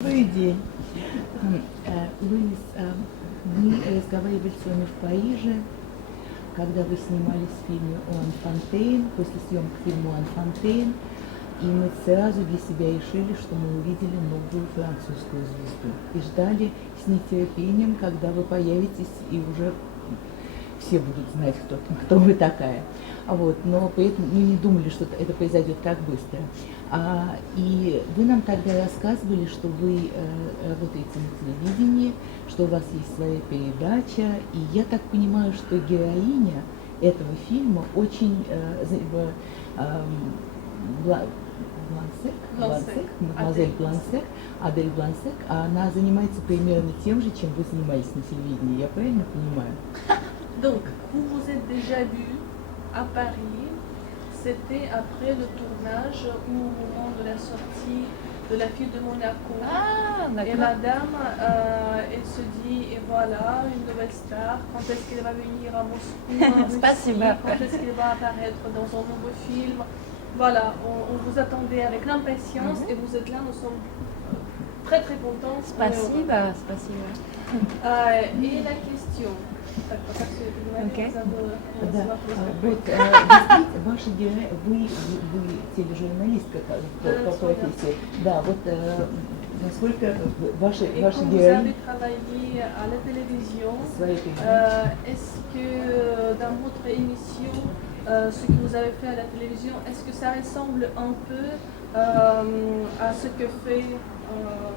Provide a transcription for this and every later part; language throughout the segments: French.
Добрый день. Луис, мы разговаривали с вами в Париже, когда вы снимались в фильме «Уан Фонтейн», после съемок фильма «Уан Фонтейн», и мы сразу для себя решили, что мы увидели новую французскую звезду. И ждали с нетерпением, когда вы появитесь, и уже все будут знать, кто вы такая. Но при этом мы не думали, что это произойдет так быстро. И вы нам тогда рассказывали, что вы работаете на телевидении, что у вас есть своя передача. И я так понимаю, что героиня этого фильма очень мадемуазель Блансек, Адель Блансек, она занимается примерно тем же, чем вы занимались на телевидении. Я правильно понимаю? Donc, vous vous êtes déjà vu à Paris, c'était après le tournage ou au moment de la sortie de La Fille de Monaco. Ah, d'accord. Et madame, elle se dit, et voilà, une nouvelle star, quand est-ce qu'elle va venir à Moscou, en Russie, quand est-ce qu'elle va apparaître dans un nouveau film. Voilà, on vous attendait avec l'impatience et vous êtes là, nous sommes très très contents. Спасибо. Et la question. Так, пока все это говорю, ваша героиня, вы тележурналистка по профессии. Да, насколько ваша героиня... Vous avez travaillé à la télévision. Est-ce que dans votre émission, ce que vous avez fait à la télévision, est-ce que ça ressemble un peu à ce que fait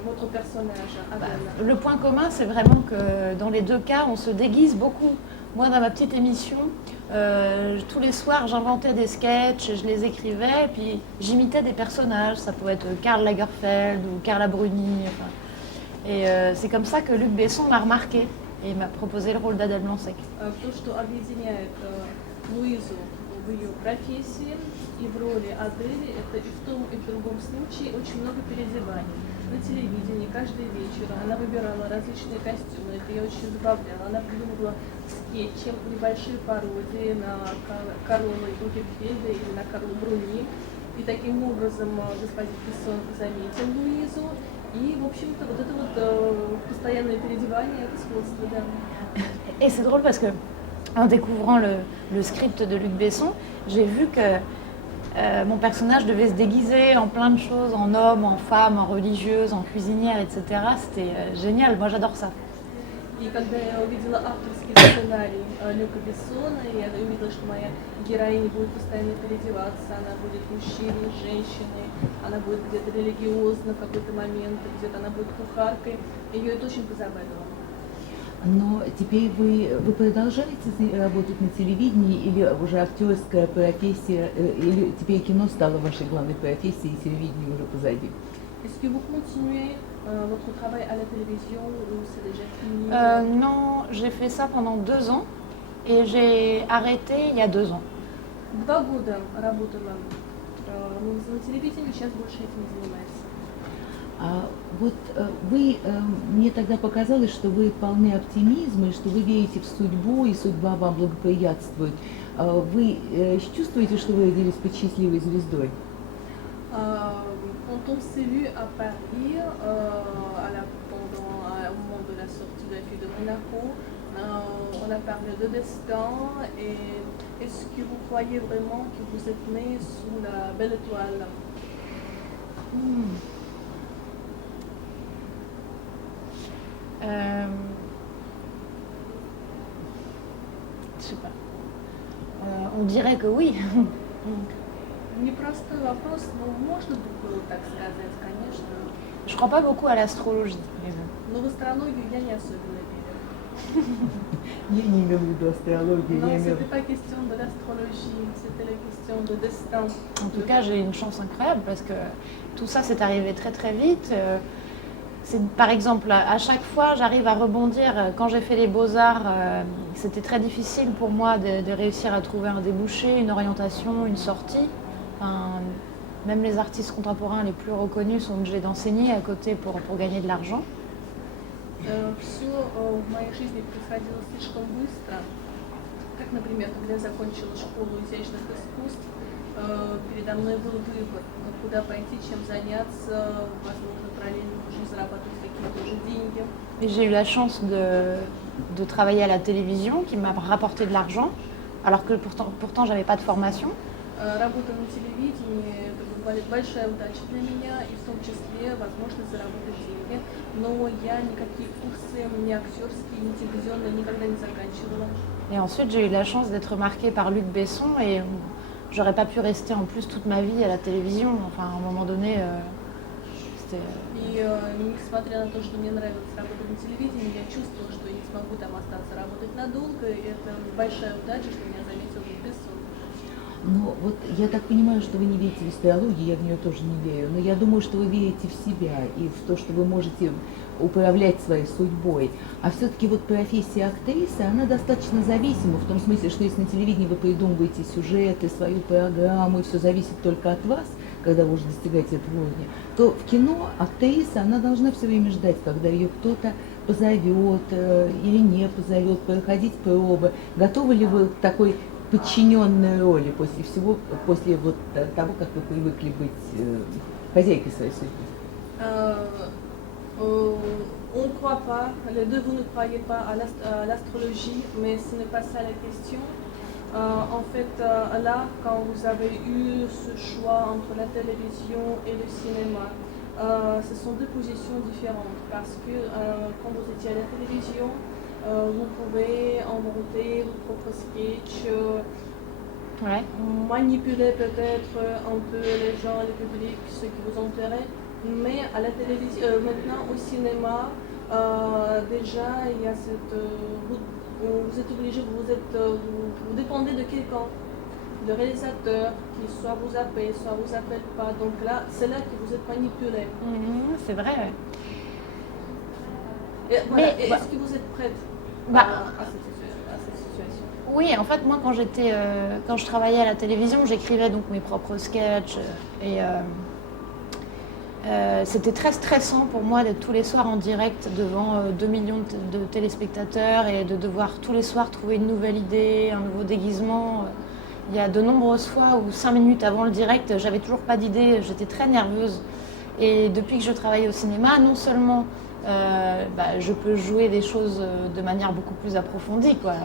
votre personnage, Adèle? Le point commun, c'est vraiment que dans les deux cas, on se déguise beaucoup. Moi, dans ma petite émission, tous les soirs, j'inventais des sketchs, je les écrivais, et puis j'imitais des personnages. Ça pouvait être Karl Lagerfeld ou Carla Bruni. Et c'est comme ça que Luc Besson m'a remarqué et m'a proposé le rôle d'Adèle Blanc-Sec. То, что объединяет Луизу в ее профессии и в роли Адели, это и в том, и в другом случае очень много переодеваний. На телевидении каждый вечер она выбирала различные костюмы, это ее очень забавляло. Она придумывала скетчи, небольшие пародии на Карла Лагерфельда или на Карла Бруни. И таким образом господин Бессон заметил Луизу. И, в общем-то, вот это постоянное переодевание, это сходство, да. Et c'est drôle parce que en découvrant le script de Luc Besson, j'ai vu que mon personnage devait se déguiser en plein de choses, en homme, en femme, en religieuse, en cuisinière, etc. C'était génial, moi j'adore ça. И когда я увидела авторский сценарий Люка Бессона, я увидела, что моя героиня будет постоянно переодеваться, она будет мужчиной, женщиной, она будет где-то религиозна в какой-то момент, где-то она будет кухаркой, ее это очень позабавило. Но теперь вы продолжаете работать на телевидении, или уже актерская профессия, или теперь кино стало вашей главной профессией, и телевидение уже позади? Est-ce que vous continuez votre travail à la télévision ou c'est déjà fini? Non, j'ai fait ça pendant 2 ans et j'ai arrêté il y a 2 ans. 2 года работала на телевидении, сейчас больше этим не занимаюсь. Мне тогда показалось, что вы полны оптимизма, и что вы верите в судьбу, и судьба вам благоприятствует. Вы чувствуете, что вы родились под счастливой звездой? Quand on s'est vu à Paris, au moment de la sortie de La Fille de Monaco, on a parlé de destin. Et est-ce que vous croyez vraiment que vous êtes né sous la belle étoile? Je sais pas. On dirait que oui. Непростой вопрос, но можно было так сказать, конечно. Je crois pas beaucoup à l'astrologie. Но в астрологию я не особенно верю. Я не имею в виду астрологию. Non, c'était pas question de l'astrologie, c'était la question de destin. En tout cas, j'ai une chance incroyable parce que tout ça s'est arrivé très très vite. Par exemple, à chaque fois, j'arrive à rebondir. Quand j'ai fait les beaux-arts, c'était très difficile pour moi de réussir à trouver un débouché, une orientation, une sortie. Même les artistes contemporains les plus reconnus sont obligés d'enseigner à côté pour gagner de l'argent. Все в моей жизни происходило слишком быстро. Как, например, когда я закончила школу изящных искусств, передо мной был выбор, куда пойти, чем заняться, возможно, параллельно можно зарабатывать какие-то уже деньги. Et j'ai eu la chance de travailler à la télévision qui m'a rapporté de l'argent, alors que pourtant j'avais pas de formation. Работа на телевидении – это была большая удача для меня, и в том числе возможность заработать деньги. Но я никакие курсы, ни актерские, ни телевизионные никогда не заканчивала. Et ensuite, j'ai eu la chance d'être remarquée par Luc Besson et j'aurais pas pu rester en plus toute ma vie à la télévision. Enfin, à un moment donné, c'était... И несмотря на то, что мне нравилось работать на телевидении, я чувствовала, что я не смогу там остаться работать надолго. И это большая удача, что меня заметил Люк Бессон. Но вот я так понимаю, что вы не верите в астрологию, я в нее тоже не верю, но я думаю, что вы верите в себя и в то, что вы можете управлять своей судьбой. А все-таки вот профессия актрисы, она достаточно зависима, в том смысле, что если на телевидении вы придумываете сюжеты, свою программу, и все зависит только от вас, когда вы уже достигаете этого уровня, то в кино актриса, она должна все время ждать, когда ее кто-то позовет или не позовет, проходить пробы. Готовы ли вы к такой подчиненной роли после всего, после вот того, как вы привыкли быть хозяйкой своей судьбы? On ne croit pas, les deux vous ne croyez pas à l'astrologie, mais ce n'est pas ça la question. En fait, là, quand vous avez eu ce choix entre la télévision et le cinéma, ce sont deux positions différentes parce que quand vous étiez à la télévision, vous pouvez inventer vos propres sketchs, Ouais. manipuler peut-être un peu les gens, le public, ceux qui vous entouraient. Mais à la télévision, maintenant au cinéma, déjà il y a cette, vous êtes obligé, vous dépendez de quelqu'un, de réalisateur qui soit vous appelle, soit vous appelle pas. Donc là, c'est là que vous êtes manipulé. C'est vrai, ouais. Et, voilà. Mais, Est-ce que vous êtes prête à cette situation? Oui, en fait, moi, quand je travaillais à la télévision, j'écrivais donc mes propres sketchs et c'était très stressant pour moi d'être tous les soirs en direct devant 2 millions de téléspectateurs et de devoir tous les soirs trouver une nouvelle idée, un nouveau déguisement. Il y a de nombreuses fois où 5 minutes avant le direct, j'avais toujours pas d'idée, j'étais très nerveuse. Et depuis que je travaille au cinéma, non seulement je peux jouer des choses de manière beaucoup plus approfondie, quoi.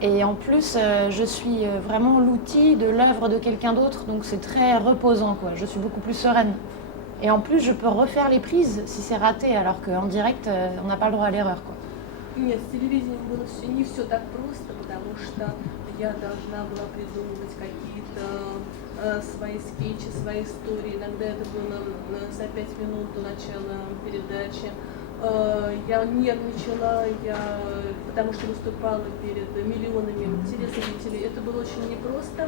Et en plus, je suis vraiment l'outil de l'œuvre de quelqu'un d'autre, donc c'est très reposant, quoi. Je suis beaucoup plus sereine. Et en plus, je peux refaire les prises si c'est raté, alors qu'en direct, on n'a pas le droit à l'erreur, quoi. Нет, с телевидением было не все так просто, потому что я должна была придумывать какие-то свои скетчи, свои истории. Иногда это было за 5 минут до начала передачи. Я нервничала, потому что выступала перед миллионами телезрителей. Это было очень непросто.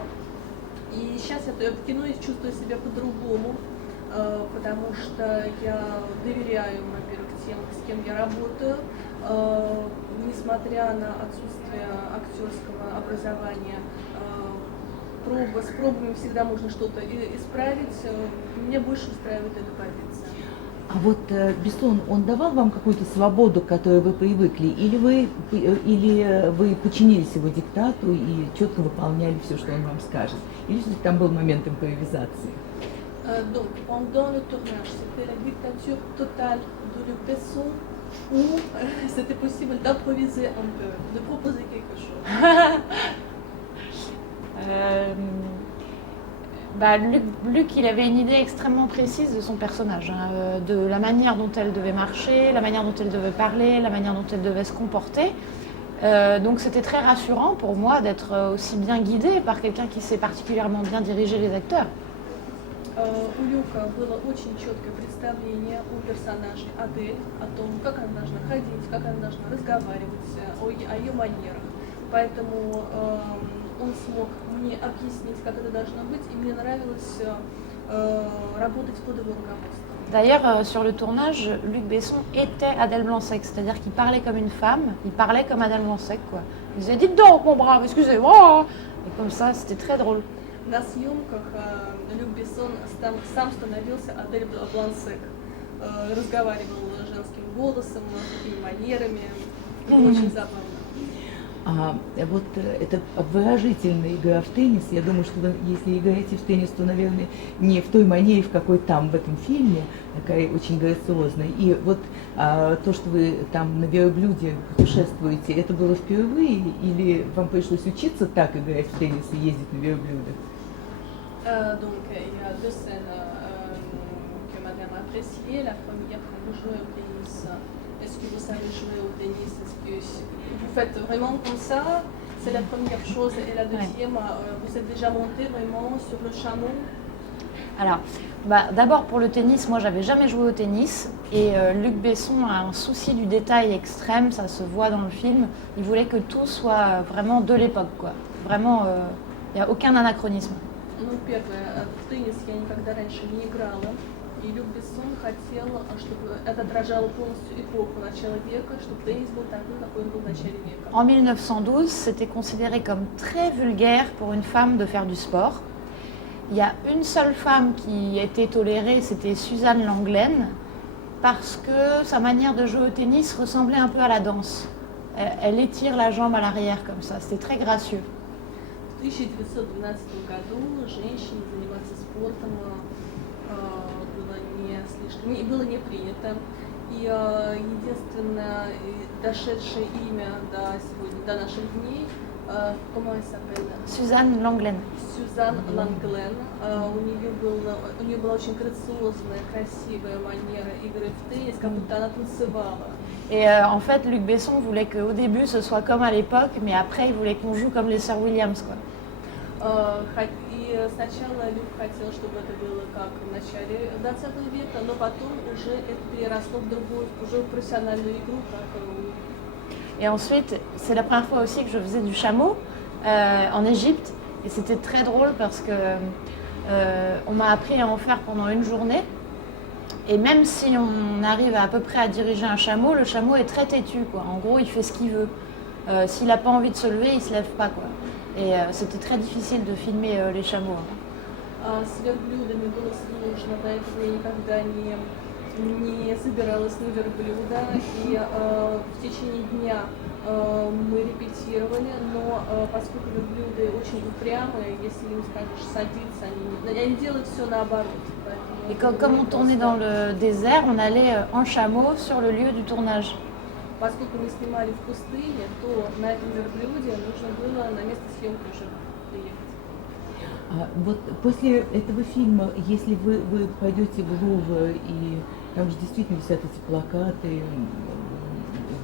И сейчас я в кино чувствую себя по-другому, потому что я доверяю, во-первых, тем, с кем я работаю. Несмотря на отсутствие актерского образования, с пробами всегда можно что-то исправить. Меня больше устраивает эта позиция. А вот Бессон, он давал вам какую-то свободу, к которой вы привыкли, или вы подчинились его диктату и четко выполняли все, что он вам скажет? Или все-таки там был момент импровизации? Donc, pendant le tournage, c'était la dictature totale de Luc Besson où c'était possible d'improviser un peu, de proposer quelque chose. Luc, il avait une idée extrêmement précise de son personnage, hein, de la manière dont elle devait marcher, la manière dont elle devait parler, la manière dont elle devait se comporter. Donc c'était très rassurant pour moi d'être aussi bien guidée par quelqu'un qui sait particulièrement bien diriger les acteurs. У Люка было очень четкое представление у персонажа Адель, о том, как она должна ходить, как она должна разговаривать, о ее манерах. Поэтому он смог мне объяснить, как это должно быть, и мне нравилось работать под его руководством. D'ailleurs, sur le tournage, Luc Besson était Adèle Blanc-Sec, c'est-à-dire qu'il parlait comme une femme, il parlait comme Adèle Blanc-Sec, quoi. Il disait « Dites donc, mon brave, excusez-moi !» Et comme ça, c'était très drôle. На съемках Люк Бессон сам становился Адель Блансек, разговаривал женским голосом, такими манерами, очень забавно. Вот это обворожительная игра в теннис. Я думаю, что вы, если играете в теннис, то, наверное, не в той манере, в какой там в этом фильме, такая очень грациозная. И вот то, что вы там на верблюде путешествуете, это было впервые или вам пришлось учиться так играть в теннис и ездить на верблюдах? Donc, il y a deux scènes que madame a appréciées. La première, quand vous jouez au tennis, est-ce que vous savez jouer au tennis? Est-ce que vous faites vraiment comme ça? C'est la première chose. Et la deuxième, vous êtes déjà monté vraiment sur le chameau? Alors, d'abord pour le tennis, moi j'avais jamais joué au tennis et Luc Besson a un souci du détail extrême, ça se voit dans le film. Il voulait que tout soit vraiment de l'époque, quoi. Vraiment, il n'y a aucun anachronisme. Ну, первое, в теннис я никогда раньше не играла, и Люк Бессон хотел, чтобы это отражало полностью эпоху начала века, чтобы теннис был такой, какой он был в начале века. En 1912, c'était considéré comme très vulgaire pour une femme de faire du sport. Il y a une seule femme qui était tolérée, c'était Suzanne Langlaine, parce que sa manière de jouer au tennis ressemblait un peu à la danse. Elle étire la jambe à l'arrière comme ça, c'était très gracieux. В 1912 году женщине заниматься спортом было не принято. И единственное дошедшее имя до сегодня, до наших дней, comment elle s'appelle? Suzanne Langlaine. Сюзан Ланглен. У нее была очень грациозная, красивая манера игры в теннис, как будто она танцевала. Et en fait, Luc Besson voulait qu'au début ce soit comme à l'époque, mais après il voulait qu'on joue comme les sœurs Williams, quoi. И сначала Люк хотел, чтобы это было как в начале 20 века, но потом уже это переросло в другую, уже в профессиональную игру, как Et ensuite, c'est la première fois aussi que je faisais du chameau en Égypte, et c'était très drôle parce que on m'a appris à en faire pendant une journée. Et même si on arrive à peu près à diriger un chameau, le chameau est très têtu, quoi. En gros, il fait ce qu'il veut. S'il n'a pas envie de se lever, il se lève pas, quoi. Et c'était très difficile de filmer les chameaux. С верблюдами было сложно, поэтому я никогда не забиралась на верблюда. И в течение дня мы репетировали, но поскольку верблюды очень упрямые, если им скажешь садиться, они делают все наоборот. Et comme on tournait dans le désert, on allait en chameau sur le lieu du tournage. Поскольку мы снимали в пустыне, то на этом верблюде нужно было на место съемки уже приехать. Вот после этого фильма, если вы пойдете в Лувр, и там же действительно висят эти плакаты,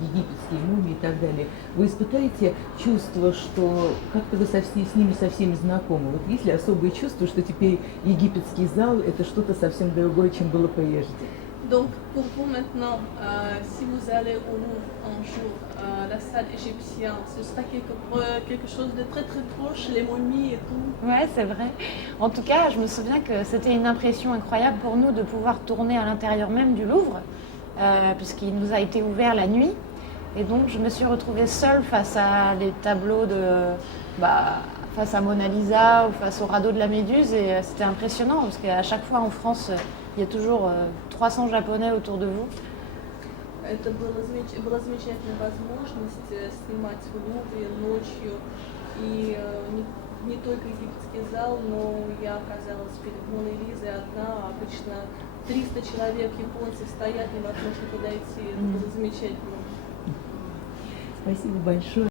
египетские мумии и так далее, вы испытаете чувство, что как-то вы с ними со всеми знакомы? Вот есть ли особые чувства, что теперь египетский зал – это что-то совсем другое, чем было прежде? Donc pour vous maintenant, si vous allez au Louvre un jour, la salle égyptienne, ce sera quelque chose de très très proche, les momies et tout. Ouais, c'est vrai. En tout cas, je me souviens que c'était une impression incroyable pour nous de pouvoir tourner à l'intérieur même du Louvre, puisqu'il nous a été ouvert la nuit. Et donc, je me suis retrouvée seule face à les tableaux face à Mona Lisa ou face au radeau de la Méduse. Et c'était impressionnant, parce qu'à chaque fois en France, il y a toujours 300 Japonais autour de vous. Это была замечательная возможность снимать в Лувре ночью. И не только египетский зал, но я оказалась перед Моной Лизой одна. Обычно 300 человек, японцев стоят, невозможно подойти. Это было замечательно. Спасибо большое.